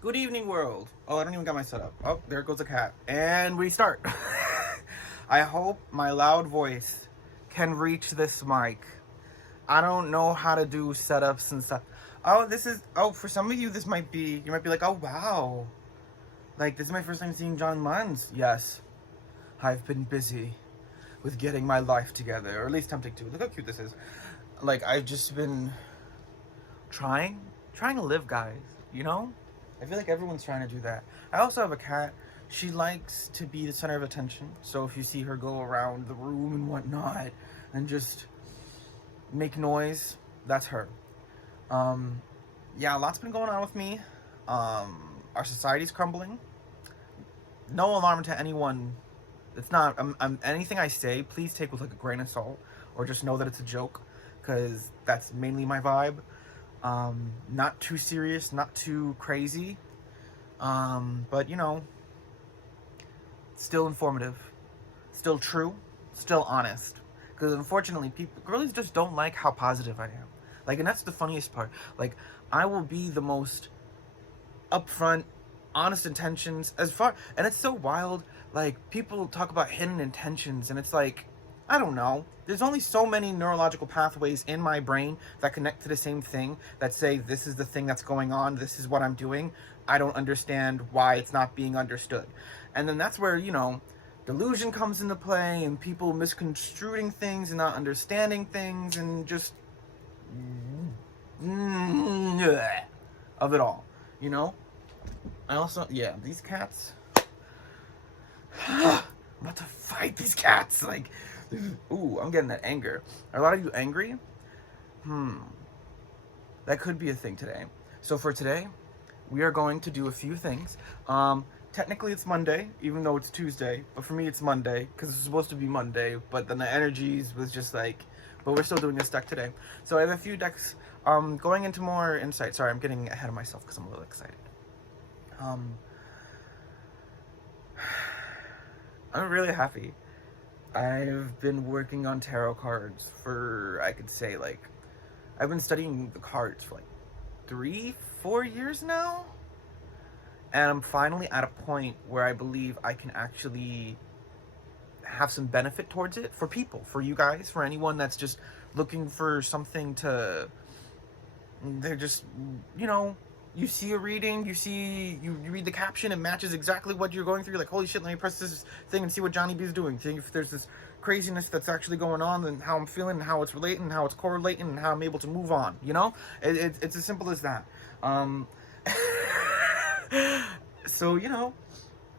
Good evening, world. Oh, I don't even got my setup. Oh, there goes a cat. And we start. I hope my loud voice can reach this mic. I don't know how to do setups and stuff. For some of you, you might be like, oh, wow. Like, this is my first time seeing John Munns. Yes, I've been busy with getting my life together, or at least attempting to. Look how cute this is. Like, I've just been trying to live, guys, you know? I feel like everyone's trying to do that. I also have a cat. She likes to be the center of attention. So if you see her go around the room and whatnot and just make noise, that's her. Um, yeah, a lot's been going on with me. Our society's crumbling. No alarm to anyone. It's not. Anything I say, please take with like a grain of salt, or just know that it's a joke, because that's mainly my vibe. Not too serious, not too crazy, but still informative, still true, still honest. Because unfortunately, girlies just don't like how positive I am. Like, and that's the funniest part. Like, I will be the most upfront, honest intentions and it's so wild. Like, people talk about hidden intentions, and it's like, I don't know. There's only so many neurological pathways in my brain that connect to the same thing, that say this is the thing that's going on, this is what I'm doing. I don't understand why it's not being understood. And then that's where, delusion comes into play, and people misconstruing things and not understanding things, and just of it all, you know? I also, yeah, these cats. I'm about to fight these cats. Like, ooh, I'm getting that anger. Are a lot of you angry? That could be a thing today. So for today, we are going to do a few things. Technically it's Monday, even though it's Tuesday. But for me, it's Monday, because it's supposed to be Monday. But then the energies was just like, but we're still doing this deck today. So I have a few decks going into more insight. Sorry, I'm getting ahead of myself because I'm a little excited. I'm really happy. I've been working on tarot cards for, I could say, like, I've been studying the cards for like 3-4 years now. And I'm finally at a point where I believe I can actually have some benefit towards it for people, for you guys, for anyone that's just looking for something to, they're just, you see a reading, you read the caption, it matches exactly what you're going through. You're like, holy shit, let me press this thing and see what Johnny B's doing. See if there's this craziness that's actually going on, and how I'm feeling, and how it's relating, and how it's correlating, and how I'm able to move on. It's as simple as that. So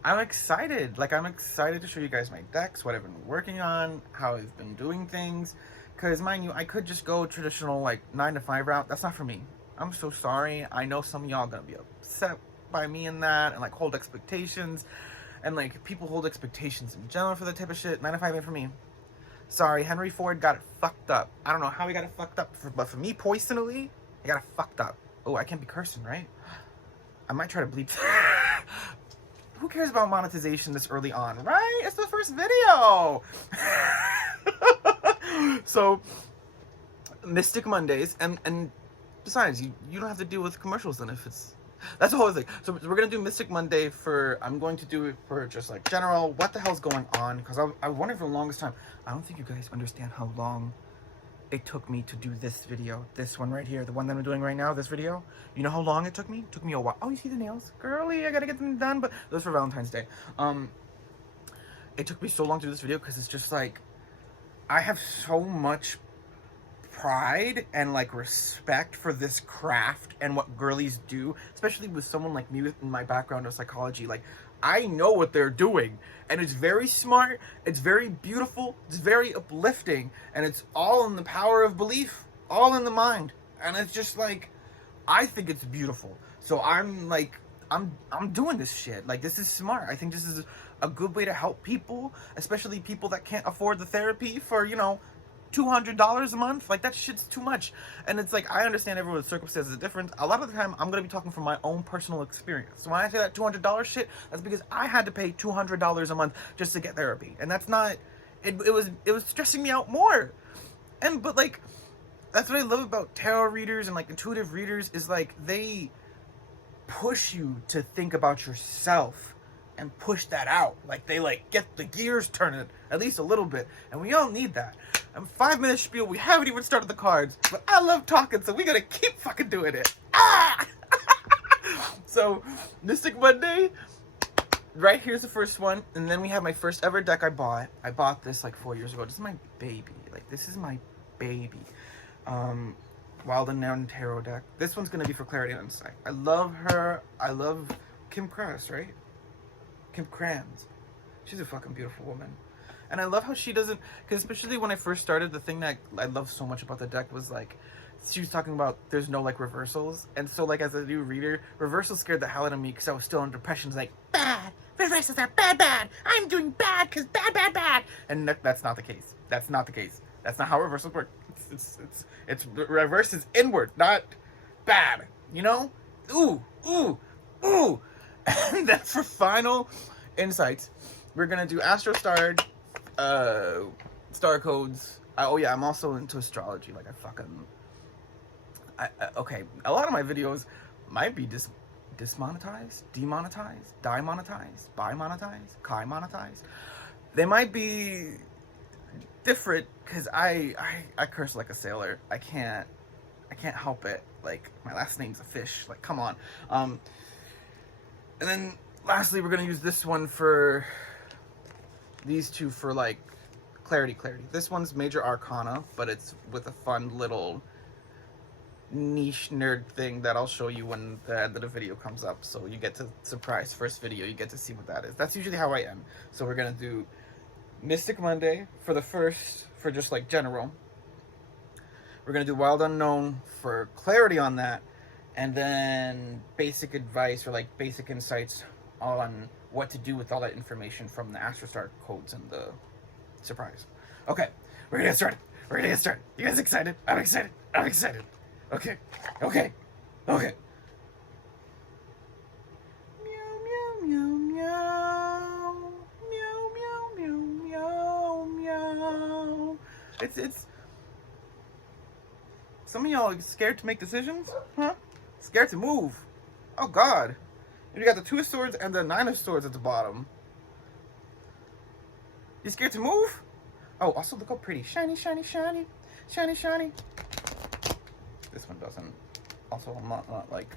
I'm excited. Like, I'm excited to show you guys my decks, what I've been working on, how I've been doing things. Because, mind you, I could just go traditional, like, 9 to 5 route. That's not for me. I'm so sorry. I know some of y'all gonna be upset by me in that, and, like, hold expectations. And, like, people hold expectations in general for that type of shit. 9 to 5 ain't for me. Sorry, Henry Ford got it fucked up. I don't know how he got it fucked up, but for me, personally, he got it fucked up. Oh, I can't be cursing, right? I might try to bleep. Who cares about monetization this early on, right? It's the first video. So, Mystic Mondays, and besides, you don't have to deal with commercials then if it's... That's the whole thing. So we're going to do Mystic Monday I'm going to do it for just like general, what the hell's going on? Because I wondered for the longest time, I don't think you guys understand how long it took me to do this video. This one right here, the one that I'm doing right now, this video. You know how long it took me? It took me a while. Oh, you see the nails? Girly, I gotta get them done, but those for Valentine's Day. It took me so long to do this video because it's just like, I have so much pride and like respect for this craft and what girlies do, especially with someone like me with my background of psychology. Like, I know what they're doing, and it's very smart, it's very beautiful, it's very uplifting, and it's all in the power of belief, all in the mind. And it's just like, I think it's beautiful. So I'm like, I'm doing this shit. Like, this is smart. I think this is a good way to help people, especially people that can't afford the therapy for, $200 a month. Like, that shit's too much. And it's like, I understand everyone's circumstances are different. A lot of the time, I'm gonna be talking from my own personal experience. So when I say that $200 shit, that's because I had to pay $200 a month just to get therapy, and that's not. It was stressing me out more. But like, that's what I love about tarot readers and like intuitive readers, is like, they push you to think about yourself and push that out. Like, they like get the gears turning at least a little bit, and we all need that. 5-minute spiel. We haven't even started the cards, but I love talking, so we gotta keep fucking doing it. Ah! So, Mystic Monday. Right here's the first one, and then we have my first ever deck I bought. I bought this like 4 years ago. This is my baby. Like, this is my baby. Wild Unknown Tarot deck. This one's gonna be for clarity and insight. I love her. I love Kim Krans, right? Kim Krans. She's a fucking beautiful woman. And I love how she doesn't, because especially when I first started, the thing that I loved so much about the deck was like, she was talking about there's no like reversals. And so like as a new reader, reversals scared the hell out of me because I was still in depression. It's like, bad. Reversals are bad, bad. I'm doing bad because bad, bad, bad. And that's not the case. That's not the case. That's not how reversals work. It's reverse is inward, not bad. You know? Ooh, ooh, ooh. And then for final insights, we're gonna do Astro Star, star codes. Oh yeah, I'm also into astrology. Like okay. A lot of my videos might be dismonetized, demonetized, demonetized, bimonetized, chi-monetized. They might be different because I curse like a sailor. I can't help it. Like, my last name's a fish. Like, come on. And then lastly, we're gonna use this one for these two for like clarity. This one's Major Arcana, but it's with a fun little niche nerd thing that I'll show you when the end of the video comes up. So you get to surprise first video, you get to see what that is. That's usually how I end. So we're gonna do Mystic Monday for the first, for just like general. We're gonna do Wild Unknown for clarity on that, and then basic advice or like basic insights on what to do with all that information from the Astrostar codes and the surprise. Okay, we're gonna get started. You guys excited? I'm excited. Okay. Meow, meow, meow, meow. Meow, meow, meow, meow. It's some of y'all are scared to make decisions? Huh? Scared to move. Oh God. You got the 2 of Swords and the 9 of Swords at the bottom. You scared to move? Oh, also look how pretty. Shiny. This one doesn't. Also, I'm not like...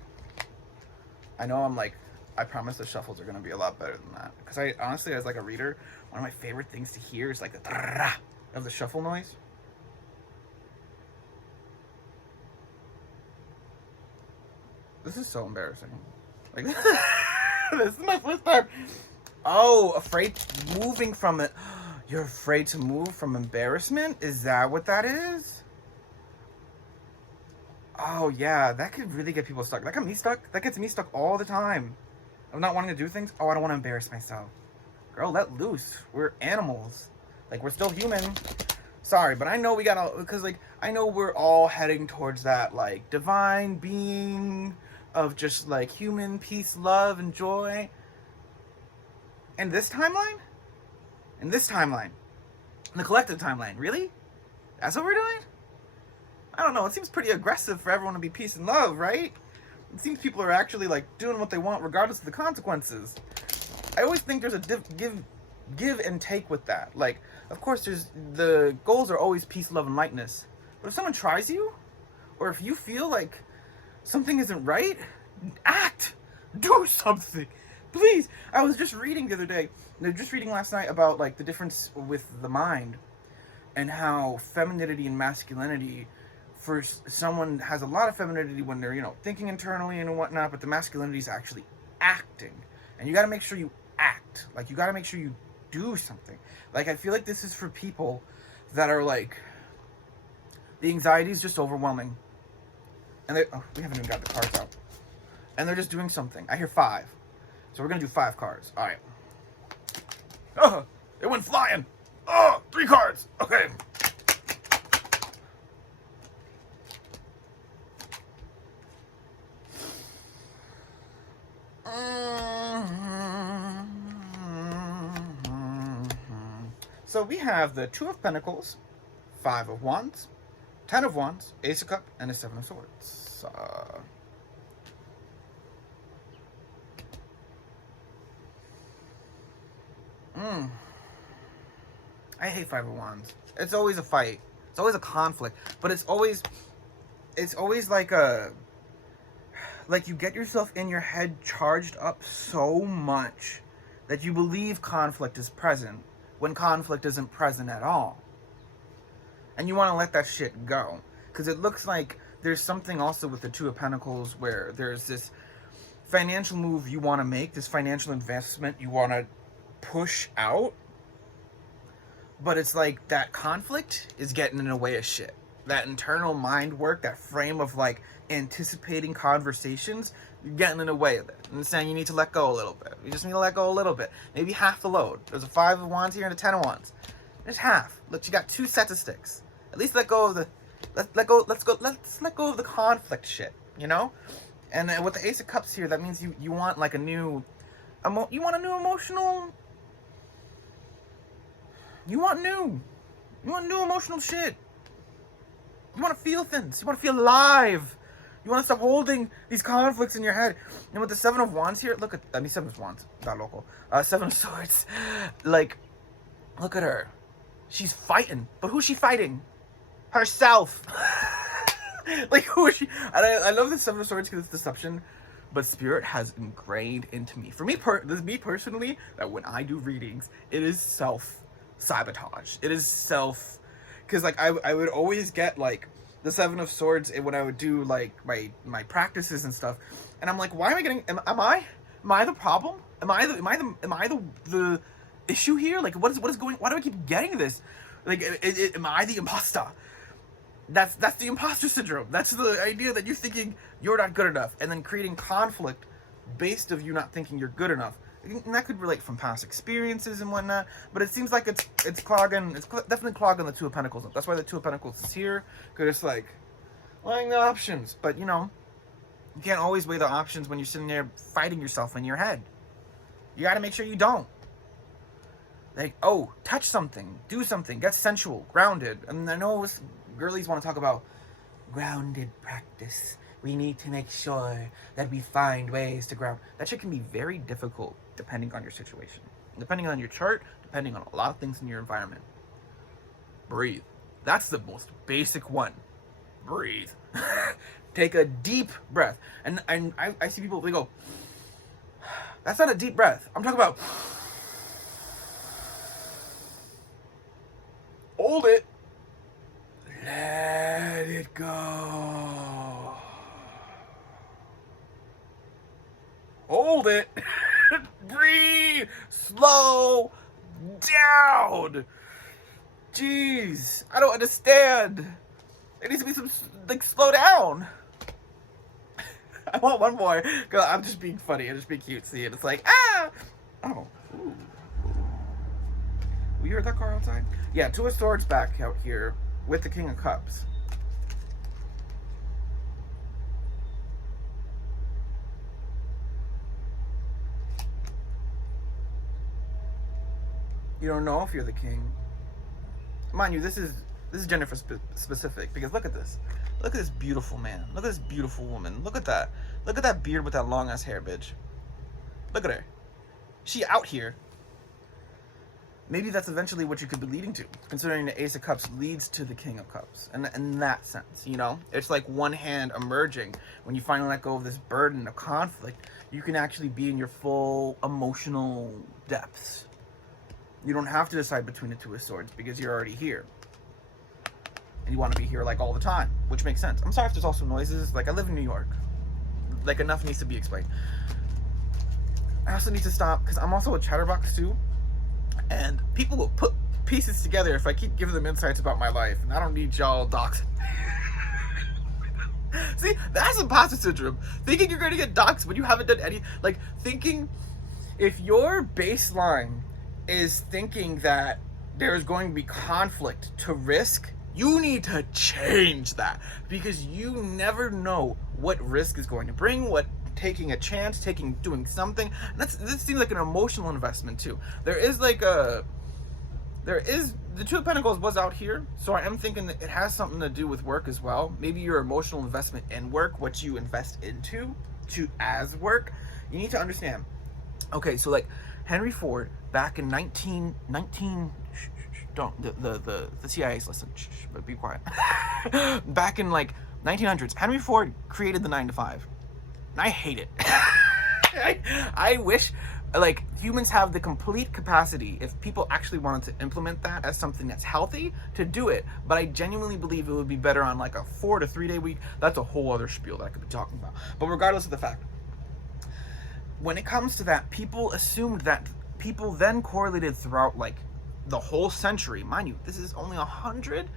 I know I'm like... I promise the shuffles are going to be a lot better than that. Because I honestly, as like a reader, one of my favorite things to hear is like the of the shuffle noise. This is so embarrassing. Like, this is my first time. Oh, afraid moving from it. You're afraid to move from embarrassment? Is that what that is? Oh yeah, that could really get people stuck. That got me stuck. That gets me stuck all the time. I'm not wanting to do things. Oh, I don't want to embarrass myself. Girl, let loose. We're animals. Like, we're still human. Sorry, but I know we gotta, because like, I know we're all heading towards that like divine being of just like human peace, love, and joy. In this timeline? In the collective timeline, really? That's what we're doing? I don't know, it seems pretty aggressive for everyone to be peace and love, right? It seems people are actually like doing what they want regardless of the consequences. I always think there's a give and take with that. Like, of course, the goals are always peace, love, and lightness. But if someone tries you, or if you feel like something isn't right, act, do something, please. I was just reading the other day, last night about like the difference with the mind and how femininity and masculinity, for someone has a lot of femininity when they're, you know, thinking internally and whatnot, but the masculinity is actually acting. And you got to make sure you act. Like, you got to make sure you do something. Like, I feel like this is for people that are like, the anxiety is just overwhelming. And we haven't even got the cards out. And they're just doing something. I hear 5. So we're going to do 5 cards. All right. Oh, it went flying. Oh, 3 cards. Okay. So we have the 2 of Pentacles, 5 of Wands, 10 of Wands, Ace of Cups, and a 7 of Swords. I hate Five of Wands. It's always a fight. It's always a conflict. But it's always like you get yourself in your head charged up so much that you believe conflict is present when conflict isn't present at all. And you want to let that shit go. Because it looks like there's something also with the Two of Pentacles where there's this financial move you want to make, this financial investment you want to push out. But it's like that conflict is getting in the way of shit. That internal mind work, that frame of like anticipating conversations, you're getting in the way of it. And it's saying you need to let go a little bit. You just need to let go a little bit. Maybe half the load. There's a 5 of Wands here and a 10 of Wands. There's half. Look, you got 2 sets of sticks. At least let go of the let's let go of the conflict shit, you know? And then with the Ace of Cups here, that means you want like a new you want emotional new emotional shit. You want to feel things. You want to feel alive. You want to stop holding these conflicts in your head. And with the 7 of Wands here, look at, 7 of Wands, not local. 7 of Swords. Like, look at her. She's fighting. But who's she fighting? Herself. Like, who is she? And I love the 7 of Swords because it's deception. But Spirit has ingrained into me. For me, me personally, that when I do readings, it is self-sabotage. It is self... Because, like, I would always get, like, the 7 of Swords when I would do, like, my practices and stuff. And I'm like, why am I getting... Am I the problem? Am I the issue here? Like, what is going... Why do I keep getting this? Like, am I the imposter? That's the imposter syndrome. That's the idea that you're thinking you're not good enough. And then creating conflict based of you not thinking you're good enough. And that could relate from past experiences and whatnot, but it seems like it's definitely clogging the Two of Pentacles. That's why the Two of Pentacles is here, because it's like weighing the options. But you know, you can't always weigh the options when you're sitting there fighting yourself in your head. You got to make sure you don't. Like, oh, touch something, do something, get sensual, grounded. And I know girlies want to talk about grounded practice. We need to make sure that we find ways to ground. That shit can be very difficult depending on your situation. Depending on your chart, depending on a lot of things in your environment. Breathe. That's the most basic one. Breathe. Take a deep breath. And I see people, they go, that's not a deep breath. I'm talking about hold it. Let it go. Hold it. Breathe. Slow down. Jeez. I don't understand. There needs to be some, like, slow down. I want one more. Cause I'm just being funny. I'm just being cutesy. And it's like, ah. Oh. Ooh. You heard that car outside? Yeah, 2 of Swords back out here with the King of Cups. You don't know if you're the king. Mind you, this is Jennifer specific, because look at this. Look at this beautiful man. Look at this beautiful woman. Look at that. Look at that beard with that long ass hair, bitch. Look at her. She out here. Maybe that's eventually what you could be leading to, considering the Ace of Cups leads to the King of Cups. And in that sense, you know, it's like one hand emerging. When you finally let go of this burden of conflict, you can actually be in your full emotional depths. You don't have to decide between the 2 of Swords because you're already here. And you want to be here like all the time, which makes sense. I'm sorry if there's also noises. Like, I live in New York. Like, enough needs to be explained. I also need to stop because I'm also a chatterbox too. And people will put pieces together if I keep giving them insights about my life. And I don't need y'all doxing. See, that's imposter syndrome. Thinking you're going to get doxed when you haven't done any... Like, thinking... If your baseline is thinking that there's going to be conflict to risk, you need to change that. Because you never know what risk is going to bring, what taking a chance, doing something. And this seems like an emotional investment too. The 2 of Pentacles was out here, so I am thinking that it has something to do with work as well. Maybe your emotional investment in work, what you invest into as work. You need to understand, Okay, so like Henry Ford back in 1919, don't the CIA's listen, but be quiet. Back in like 1900s, Henry Ford created the 9 to 5. And I hate it. I wish like humans have the complete capacity, if people actually wanted to implement that as something that's healthy, to do it. But I genuinely believe it would be better on like a 4 to 3 day week. That's a whole other spiel that I could be talking about. But regardless of the fact, when it comes to that, people assumed that, people then correlated throughout like the whole century. Mind you, this is only 100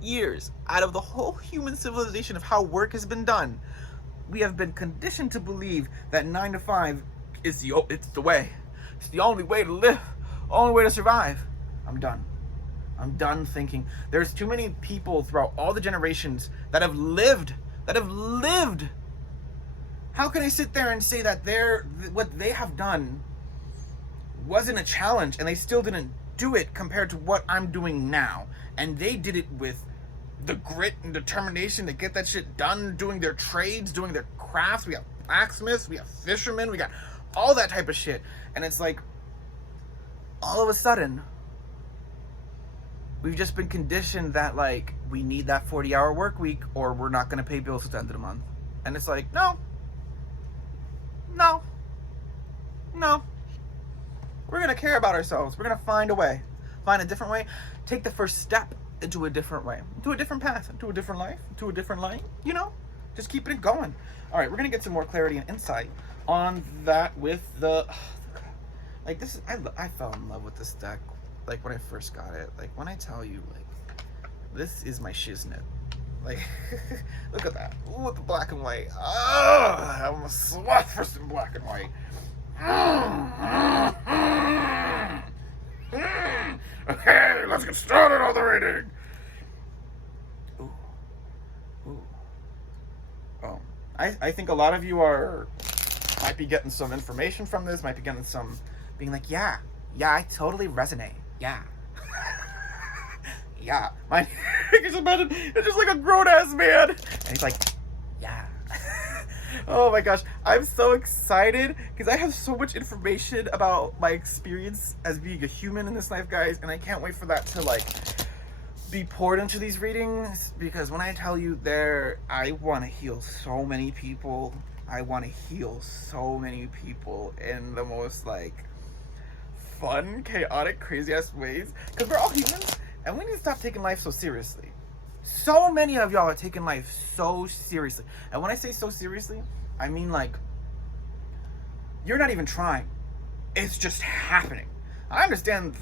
years out of the whole human civilization of how work has been done. We have been conditioned to believe that 9 to 5 is it's the way. It's the only way to live, only way to survive. I'm done. I'm done thinking. There's too many people throughout all the generations that have lived. How can I sit there and say that what they have done wasn't a challenge and they still didn't do it compared to what I'm doing now? And they did it with the grit and determination to get that shit done, doing their trades, doing their crafts. We got blacksmiths, we got fishermen, we got all that type of shit. And it's like, all of a sudden, we've just been conditioned that like, we need that 40-hour work week or we're not going to pay bills at the end of the month. And it's like, no. We're going to care about ourselves. We're going to find a different way, take the first step into a different way, into a different path, into a different life, into a different lane, you know, just keeping it going. All right, we're going to get some more clarity and insight on that with the, like this is, I fell in love with this deck, like when I first got it. Like when I tell you, like, this is my shiznit. Like, look at that. Ooh, with the black and white. I'm a slut for some black and white. Okay, let's get started on the reading. Ooh. Oh, I think a lot of you might be getting some information from this, might be getting some, being like, yeah, I totally resonate. Yeah. Yeah. Just imagine, it's just like a grown-ass man. And he's like, yeah. Oh my gosh, I'm so excited because I have so much information about my experience as being a human in this life, guys, and I can't wait for that to like be poured into these readings, because when I tell you I want to heal so many people. I want to heal so many people in the most like fun, chaotic, crazy ass ways, because we're all humans and we need to stop taking life so seriously. So many of y'all are taking life so seriously. And when I say so seriously, I mean like, you're not even trying. It's just happening. I understand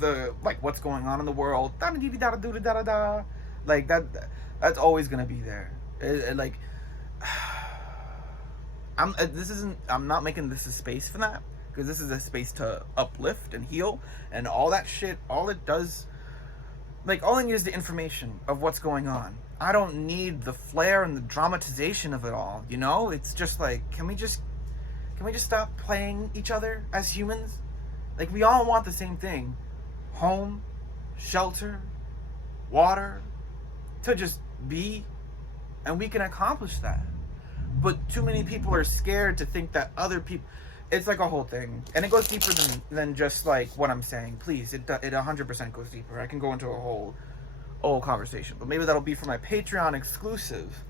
like what's going on in the world. Like that's always gonna be there. Like, I'm not making this a space for that, because this is a space to uplift and heal and all that shit. All it does, like, all I need is the information of what's going on. I don't need the flair and the dramatization of it all, you know? It's just like, can we just stop playing each other as humans? Like, we all want the same thing. Home, shelter, water, to just be, and we can accomplish that. But too many people are scared to think that other people, it's like a whole thing. And it goes deeper than just like what I'm saying. Please, it 100% goes deeper. I can go into a whole conversation, but maybe that'll be for my Patreon exclusive.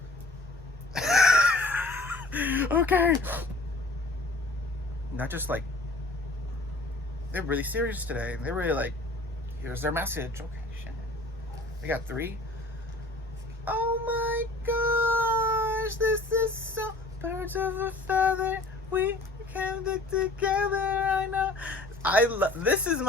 Okay. Not just like, they're really serious today. They're really like, here's their message. Okay, shit. We got 3. Oh my gosh, this is so birds of a feather. We can stick together. I know. This is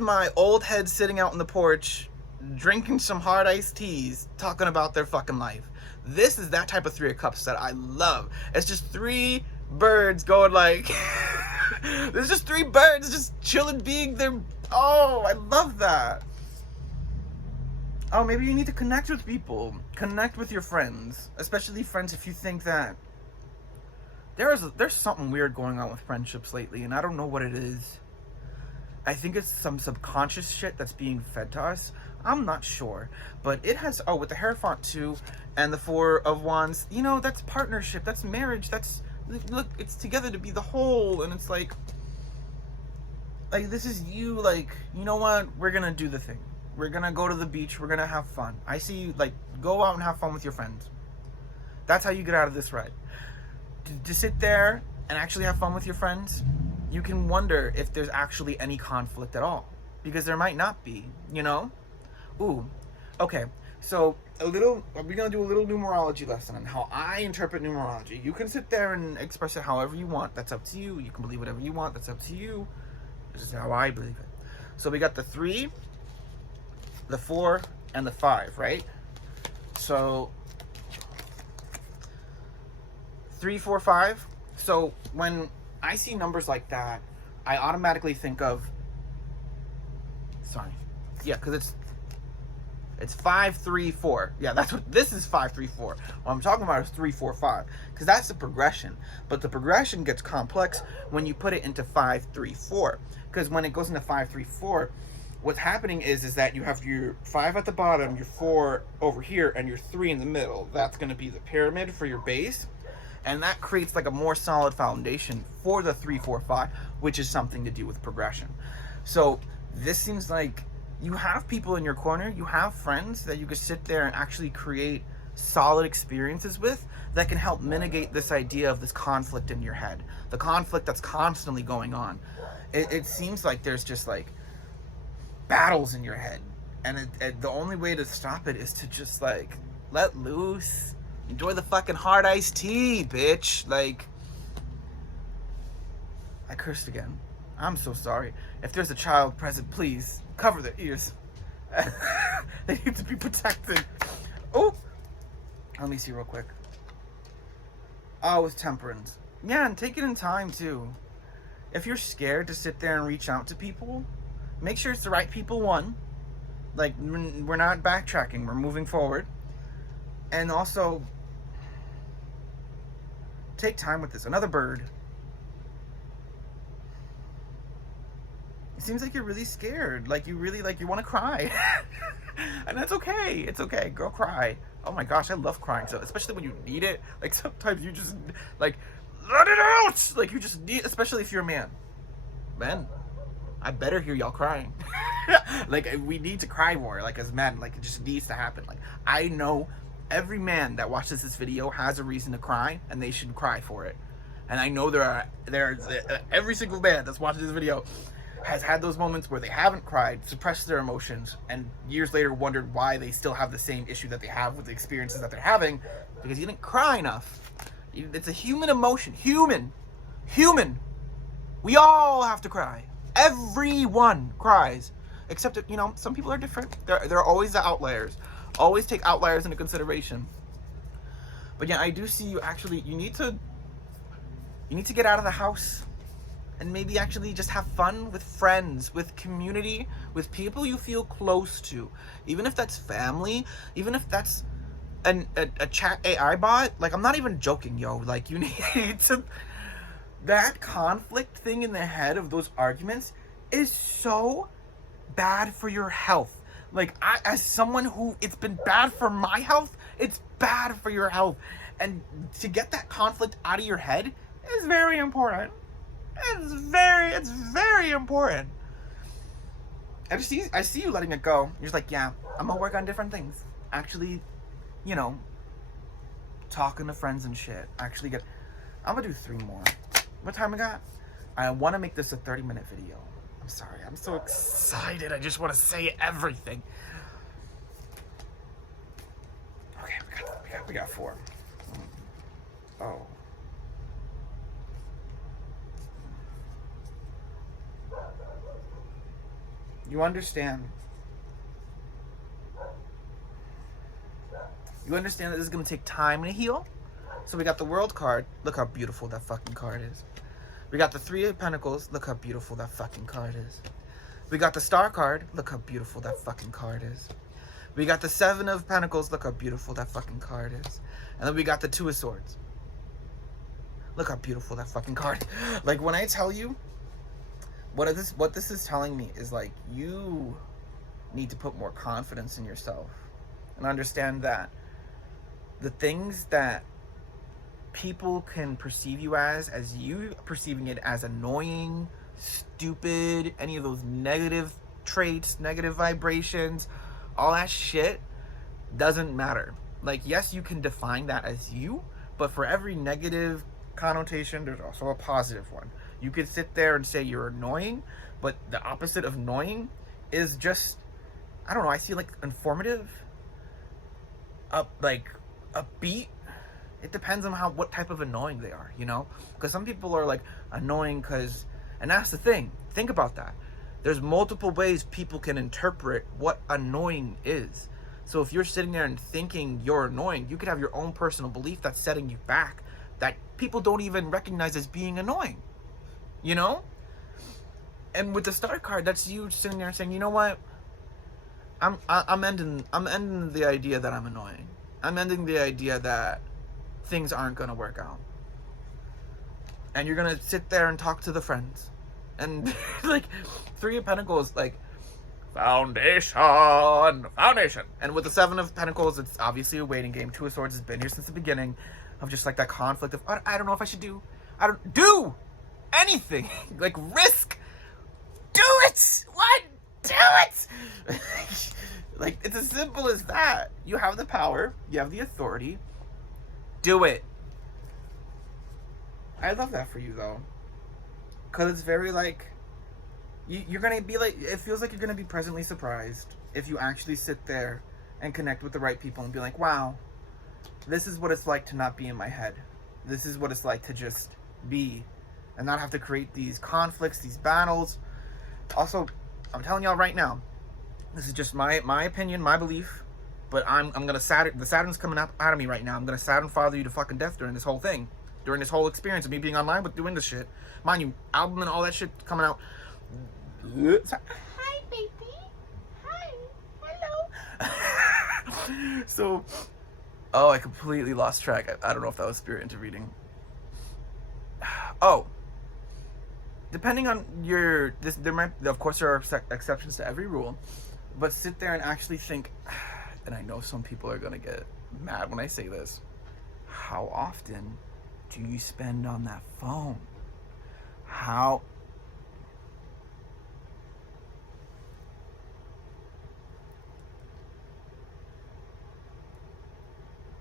my old head sitting out on the porch, drinking some hard iced teas, talking about their fucking life. This is that type of 3 of Cups that I love. It's just 3 birds going like, there's just 3 birds just chilling, being their, oh, I love that. Oh, maybe you need to connect with people. Connect with your friends. Especially friends if you think that there's something weird going on with friendships lately, and I don't know what it is. I think it's some subconscious shit that's being fed to us. I'm not sure. But it has, with the Hierophant 2 and the 4 of Wands, you know, that's partnership, that's marriage, that's, look, it's together to be the whole, and it's like, Like, this is you, like, you know what? We're gonna do the thing. We're gonna go to the beach. We're gonna have fun. I see you, like, go out and have fun with your friends. That's how you get out of this ride. To sit there and actually have fun with your friends, you can wonder if there's actually any conflict at all. Because there might not be, you know? Ooh, okay. So, we're gonna do a little numerology lesson on how I interpret numerology. You can sit there and express it however you want. That's up to you. You can believe whatever you want. That's up to you. This is how I believe it. So we got the 3, the 4, and the 5, right? So 3, 4, 5. So when I see numbers like that, I automatically think of, because it's 5, 3, 4. Yeah, that's what this is. 5, 3, 4. What I'm talking about is 3, 4, 5, because that's the progression. But the progression gets complex when you put it into 5, 3, 4. Because when it goes into 5, 3, 4, what's happening is that you have your 5 at the bottom, your 4 over here, and your 3 in the middle. That's going to be the pyramid for your base, and that creates like a more solid foundation for the 3, 4, 5, which is something to do with progression. So this seems like you have people in your corner, you have friends that you could sit there and actually create solid experiences with that can help mitigate this idea of this conflict in your head, the conflict that's constantly going on. It seems like there's just like battles in your head, and the only way to stop it is to just like let loose, enjoy the fucking hard iced tea, bitch. Like, I cursed again. I'm so sorry. If there's a child present, please cover their ears. They need to be protected. Oh, let me see real quick. Oh, it's temperance. Yeah, and take it in time too. If you're scared to sit there and reach out to people, make sure it's the right people, one. Like, we're not backtracking, we're moving forward. And also, take time with this. Another bird. It seems like you're really scared. Like, you really, like, you want to cry. And that's okay. It's okay. Girl, cry. Oh my gosh, I love crying. So, especially when you need it. Like, sometimes you just, like, let it out! Like, you just need, especially if you're a man. Man, I better hear y'all crying. Like, we need to cry more, like, as men. Like, it just needs to happen. Like, I know every man that watches this video has a reason to cry, and they should cry for it. And I know there's every single man that's watching this video has had those moments where they haven't cried, suppressed their emotions, and years later wondered why they still have the same issue that they have with the experiences that they're having, because you didn't cry enough. It's a human emotion. Human. We all have to cry. Everyone cries. Except that, you know, some people are different. There are always the outliers. Always take outliers into consideration. But yeah, I do see you actually, you need to get out of the house and maybe actually just have fun with friends, with community, with people you feel close to. Even if that's family, even if that's a chat AI bot. Like, I'm not even joking, yo. Like, you need to... That conflict thing in the head of those arguments is so bad for your health. Like, as someone who, it's been bad for my health, it's bad for your health. And to get that conflict out of your head is very important. It's very important. I see you letting it go. You're just like, yeah, I'm gonna work on different things. Actually, you know, talking to friends and shit. I'm gonna do 3 more. What time we got? I want to make this a 30-minute video. I'm sorry, I'm so excited. I just want to say everything. Okay, we got 4. Oh. You understand. You understand that this is going to take time to heal? So we got the World card. Look how beautiful that fucking card is. We got the 3 of Pentacles. Look how beautiful that fucking card is. We got the Star card. Look how beautiful that fucking card is. We got the 7 of Pentacles. Look how beautiful that fucking card is. And then we got the 2 of Swords. Look how beautiful that fucking card is. Like, when I tell you, what this is telling me is, like, you need to put more confidence in yourself. And understand that the things that people can perceive you as you perceiving it as annoying, stupid, any of those negative traits, negative vibrations, all that shit doesn't matter. Like, yes, you can define that as you, but for every negative connotation, there's also a positive one. You could sit there and say you're annoying, but the opposite of annoying is just, I don't know, I see like informative, like upbeat. It depends on what type of annoying they are, you know? Because some people are like annoying because, and that's the thing. Think about that. There's multiple ways people can interpret what annoying is. So if you're sitting there and thinking you're annoying, you could have your own personal belief that's setting you back, that people don't even recognize as being annoying, you know? And with the star card, that's you sitting there saying, you know what? I'm ending the idea that I'm annoying. I'm ending the idea that things aren't gonna work out. And you're gonna sit there and talk to the friends. And like, Three of Pentacles, like, foundation. And with the Seven of Pentacles, it's obviously a waiting game. Two of Swords has been here since the beginning of just like that conflict of, I don't know if I should I don't do anything. Like, risk. Do it. What? Do it. Like, it's as simple as that. You have the power. You have the authority. Do it. I love that for you, though. Because it's very, like, you're going to be, like, it feels like you're going to be pleasantly surprised if you actually sit there and connect with the right people and be like, wow, this is what it's like to not be in my head. This is what it's like to just be and not have to create these conflicts, these battles. Also, I'm telling y'all right now, this is just my opinion, my belief, but I'm gonna the Saturn's coming out of me right now. I'm gonna Saturn father you to fucking death during this whole thing, during this whole experience of me being online with doing this shit. Mind you, album and all that shit coming out. Hi, baby. Hi. Hello. So, oh, I completely lost track. I don't know if that was spirit intervening. Oh. Depending on there might, of course, there are exceptions to every rule, but sit there and actually think, and I know some people are gonna get mad when I say this, how often do you spend on that phone? How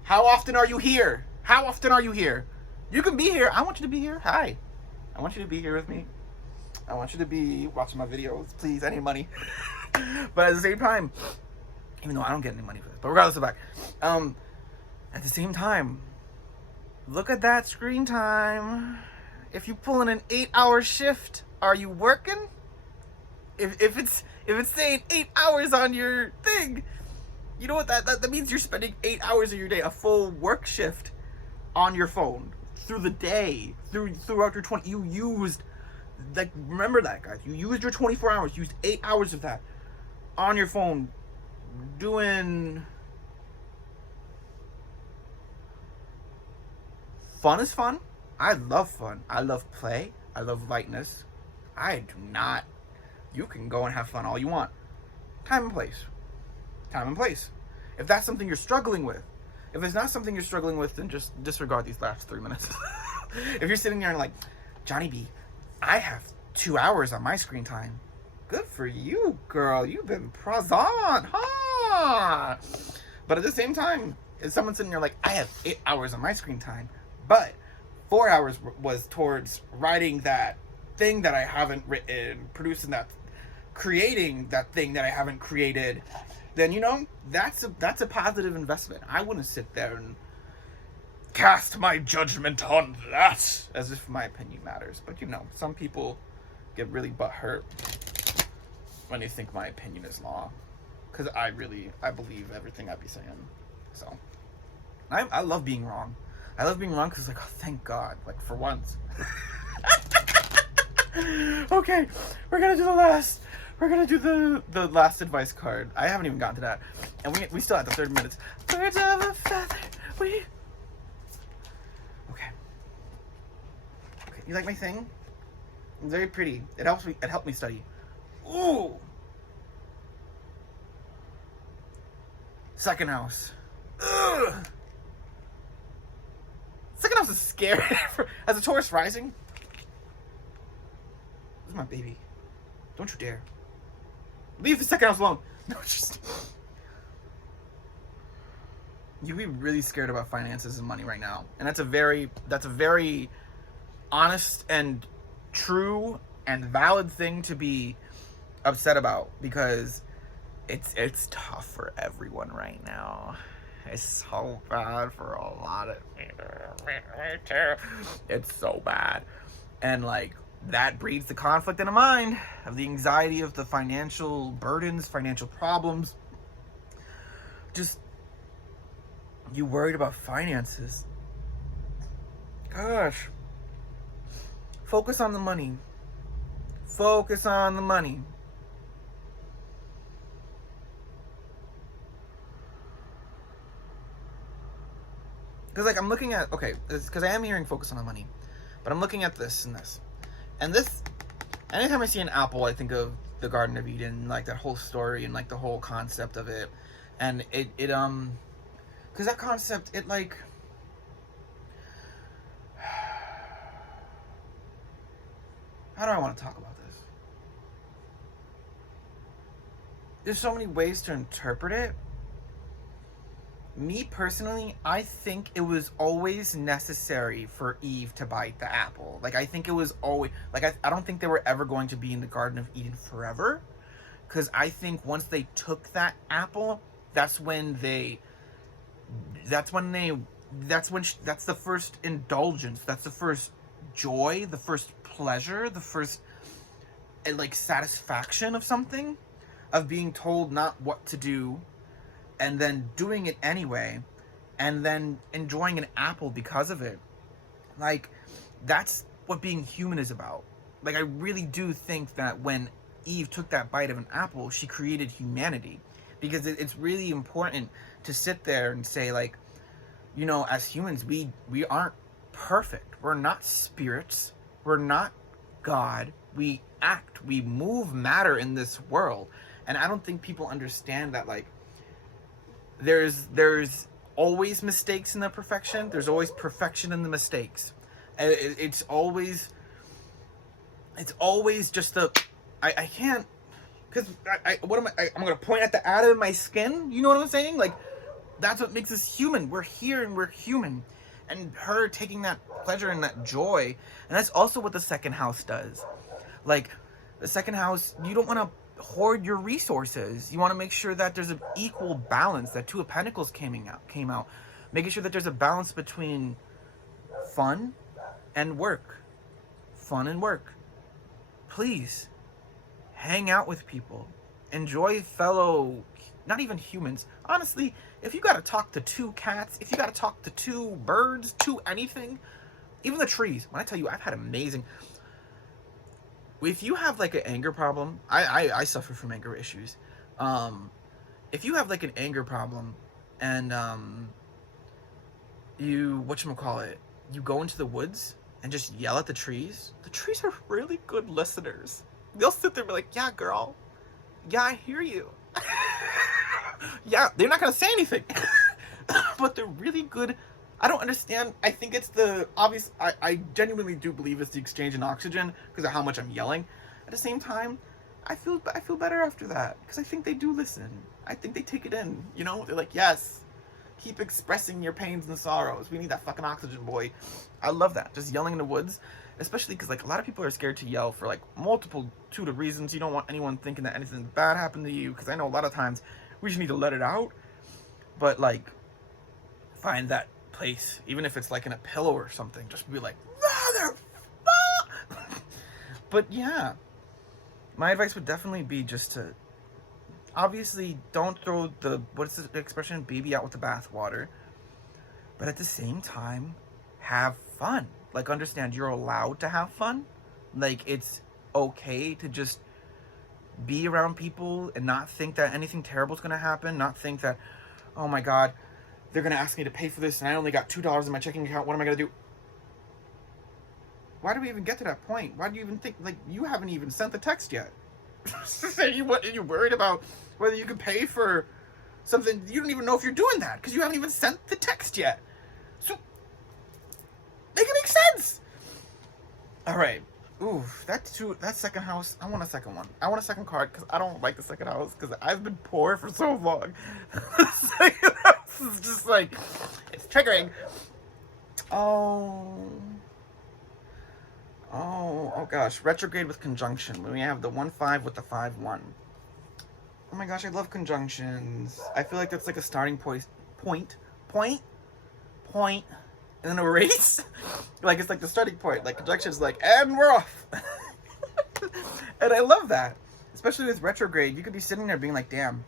often are you here? How often are you here? You can be here. I want you to be here. Hi. I want you to be here with me. I want you to be watching my videos. Please, I need money. But at the same time, even though I don't get any money for this, but regardless of that, at the same time, look at that screen time. If you pull in an 8-hour shift, are you working? If it's saying 8 hours on your thing, you know what that means? You're spending 8 hours of your day, a full work shift, on your phone through the day, throughout your 20. You used, like, remember that, guys. You used your 24 hours. You used 8 hours of that on your phone doing. Fun is fun. I love fun. I love play. I love lightness. I do not. You can go and have fun all you want. Time and place. Time and place. If that's something you're struggling with, if it's not something you're struggling with, then just disregard these last 3 minutes. If you're sitting there and like, Johnny B, I have 2 hours on my screen time. Good for you, girl. You've been present, huh? But at the same time, if someone's sitting there like, I have 8 hours on my screen time, but 4 hours was towards writing that thing that I haven't written, creating that thing that I haven't created, then, you know, that's a positive investment. I wouldn't sit there and cast my judgment on that as if my opinion matters. But, you know, some people get really butthurt when they think my opinion is law, because I believe everything I be saying. So I love being wrong. I love being wrong because, like, oh, thank God, like, for once. Okay, we're gonna do the last advice card. I haven't even gotten to that, and we still have the 30 minutes. Birds of a feather. Okay. You like my thing? It's very pretty. It helped me study. Ooh. Second house. Ugh. Second house is scary. As a Taurus rising, Where's my baby? Don't you dare. Leave the second house alone. No, just... You'd be really scared about finances and money right now. And that's a very honest and true and valid thing to be upset about, because it's tough for everyone right now. It's so bad for a lot of people. It's so bad. And like, that breeds the conflict in the mind of the anxiety of the financial burdens, financial problems. Just, you worried about finances. Gosh. Focus on the money. Focus on the money. Because like, I'm looking at, okay, because I am hearing focus on the money, but I'm looking at this and this. And this, anytime I see an apple, I think of the Garden of Eden, like that whole story and like the whole concept of it. And it because that concept, it like, how do I want to talk about this? There's so many ways to interpret it. Me personally, I think it was always necessary for Eve to bite the apple. Like, I think it was always, like, I don't think they were ever going to be in the Garden of Eden forever. Because I think once they took that apple, that's the first indulgence, that's the first joy, the first pleasure, the first, like, satisfaction of something, of being told not what to do, and then doing it anyway, and then enjoying an apple because of it. Like, that's what being human is about. Like, I really do think that when Eve took that bite of an apple, she created humanity. Because it's really important to sit there and say, like, you know, as humans, we aren't perfect. We're not spirits. We're not God. We act. We move matter in this world. And I don't think people understand that, like, there's always mistakes in the perfection. There's always perfection in the mistakes. It's always just I can't, because I'm gonna point at the atom in my skin. You know what I'm saying? Like, that's what makes us human. We're here and we're human. And her taking that pleasure and that joy, and that's also what the second house does. Like, the second house, you don't want to hoard your resources. You want to make sure that there's an equal balance. That Two of Pentacles came out, making sure that there's a balance between fun and work. Fun and work. Please hang out with people. Enjoy fellow, not even humans. Honestly, if you got to talk to two cats, if you got to talk to two birds, to anything, even the trees. When I tell you, I've had amazing. If you have like an anger problem, I suffer from anger issues. If you have like an anger problem, and you you go into the woods and just yell at the trees are really good listeners. They'll sit there and be like, yeah, girl, yeah, I hear you. Yeah, they're not gonna say anything, but they're really good. I don't understand. I think it's the obvious. I genuinely do believe it's the exchange in oxygen because of how much I'm yelling. At the same time, I feel better after that because I think they do listen. I think they take it in. You know, they're like, yes, keep expressing your pains and sorrows. We need that fucking oxygen, boy. I love that. Just yelling in the woods, especially because like a lot of people are scared to yell for like multitude of reasons. You don't want anyone thinking that anything bad happened to you, because I know a lot of times we just need to let it out. But like, find that place, even if it's like in a pillow or something, just be like, mother. But yeah, my advice would definitely be just to, obviously, don't throw the, what's the expression, baby out with the bathwater, but at the same time, have fun. Like, understand you're allowed to have fun. Like, it's okay to just be around people and not think that anything terrible is going to happen, not think that, oh my god, they're going to ask me to pay for this and I only got $2 in my checking account. What am I going to do? Why do we even get to that point? Why do you even think, like, you haven't even sent the text yet? You're worried about whether you can pay for something. You don't even know if you're doing that because you haven't even sent the text yet. So, make it make sense. All right. Ooh, that second house. I want a second one. I want a second card because I don't like the second house because I've been poor for so long. The second house is just like it's triggering. Oh. Oh gosh. Retrograde with conjunction. We have the 1-5 with the 5-1. Oh my gosh, I love conjunctions. I feel like that's like a starting point, and then a race. Like it's like the starting point. Like conjunctions, like, and we're off. And I love that, especially with retrograde. You could be sitting there being like, damn.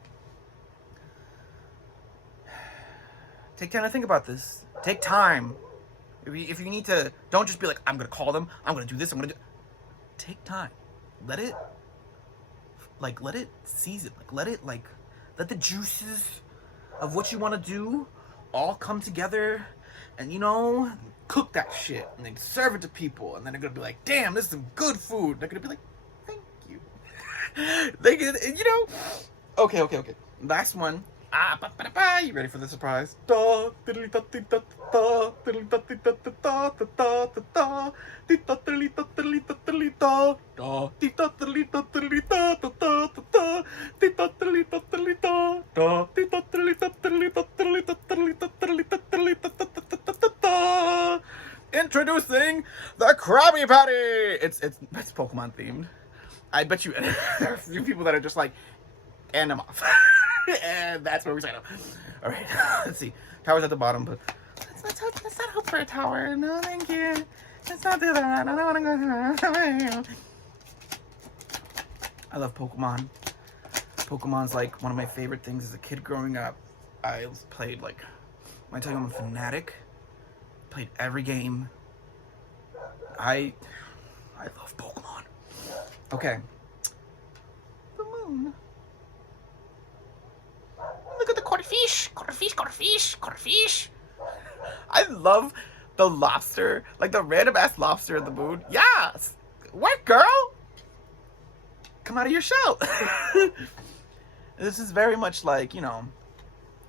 Take time to think about this. Take time. If you need to, don't just be like, I'm gonna call them. I'm gonna do this. I'm gonna do. Take time. Let it season. Let the juices of what you want to do all come together, and cook that shit and then serve it to people, and then they're gonna be like, damn, this is some good food. They're gonna be like, thank you. They get, Okay. Last one. You ready for the surprise? Introducing the Krabby Patty. It's Pokemon themed. I bet you there are a few people that are just like, and I'm off. And that's where we sign up. All right, let's see. Tower's at the bottom, but let's not hope for a tower. No, thank you. Let's not do that. I don't want to go. I love Pokemon. Pokemon's like one of my favorite things as a kid growing up. I played like, when I tell you I'm a fanatic, played every game. I love Pokemon. Okay. The moon. Look at the quarterfish. I love the lobster, like the random ass lobster in the moon. Yes, what girl? Come out of your shell. This is very much like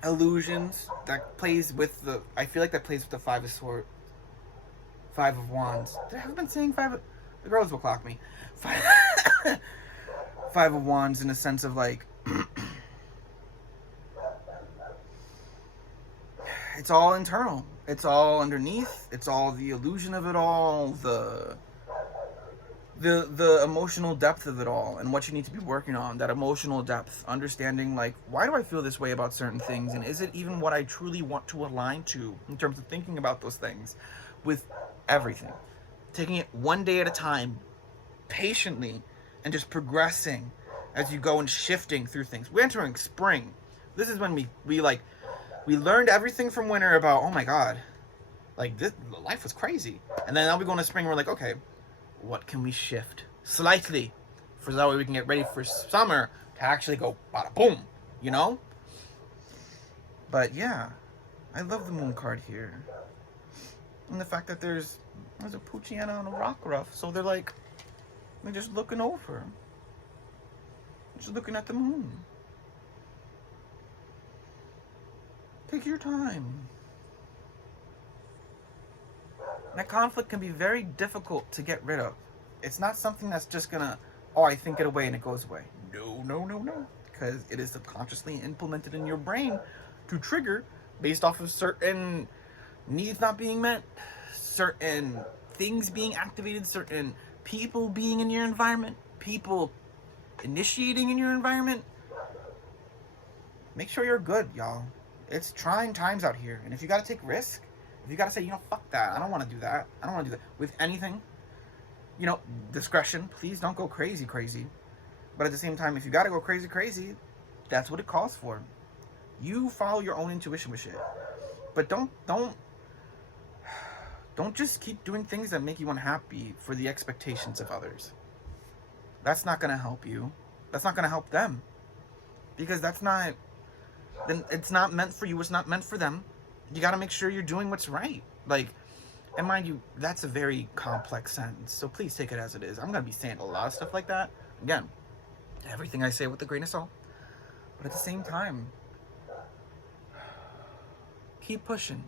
illusions that plays with the. I feel like that plays with the 5 of Swords, 5 of Wands. Did I have been saying 5 of? The girls will clock me. 5 of Wands in a sense of like. It's all internal. It's all underneath. It's all the illusion of it all, the emotional depth of it all, and what you need to be working on. That emotional depth, understanding like, why do I feel this way about certain things, and is it even what I truly want to align to in terms of thinking about those things, with everything, taking it one day at a time, patiently, and just progressing as you go and shifting through things. We're entering spring. This is when we learned everything from winter about, oh my god, like this life was crazy. And then now we go into spring, we're like, okay, what can we shift slightly for that way we can get ready for summer to actually go bada boom, But yeah, I love the moon card here. And the fact that there's a Poochyena and a Rockruff, so they're just looking over. Just looking at the moon. Take your time. That conflict can be very difficult to get rid of. It's not something that's just gonna, I think it away and it goes away. No. Because it is subconsciously implemented in your brain to trigger based off of certain needs not being met, certain things being activated, certain people being in your environment, people initiating in your environment. Make sure you're good, y'all. It's trying times out here, and if you gotta take risk, if you gotta say, fuck that, I don't want to do that, with anything, discretion, please don't go crazy, but at the same time, if you gotta go crazy, that's what it calls for. You follow your own intuition with shit, but don't just keep doing things that make you unhappy for the expectations of others. That's not gonna help you. That's not gonna help them, because then it's not meant for you, it's not meant for them. You gotta make sure you're doing what's right. And mind you, that's a very complex sentence, so please take it as it is. I'm gonna be saying a lot of stuff like that. Again, everything I say with a grain of salt. But at the same time, keep pushing.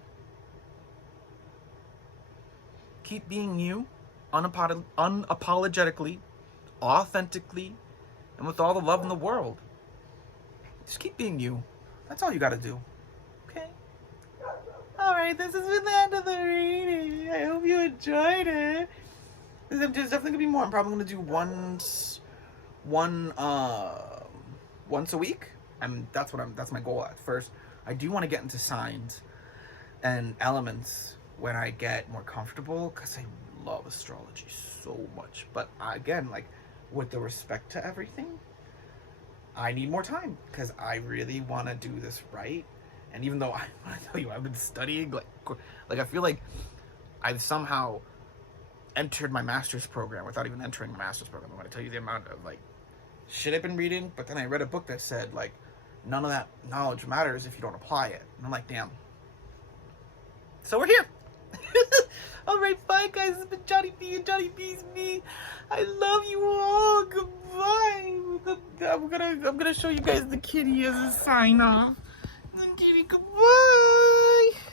Keep being you. unapologetically, authentically, and with all the love in the world. Just keep being you. That's all you gotta do. Okay? Alright, this has been the end of the reading. I hope you enjoyed it. There's definitely gonna be more. I'm probably gonna do once a week. That's my goal at first. I do want to get into signs and elements when I get more comfortable, because I love astrology so much. But again, like, with the respect to everything, I need more time, because I really want to do this right. And even though I tell you, I've been studying, like I feel like I've somehow entered my master's program without even entering the master's program. I'm going to tell you the amount of like shit I've been reading, but then I read a book that said like none of that knowledge matters if you don't apply it. And I'm like, damn. So we're here. Alright, bye guys. It's been Johnny B and Johnny B's me. I love you all. Goodbye. I'm gonna show you guys the kitty as a sign off. Kitty, goodbye.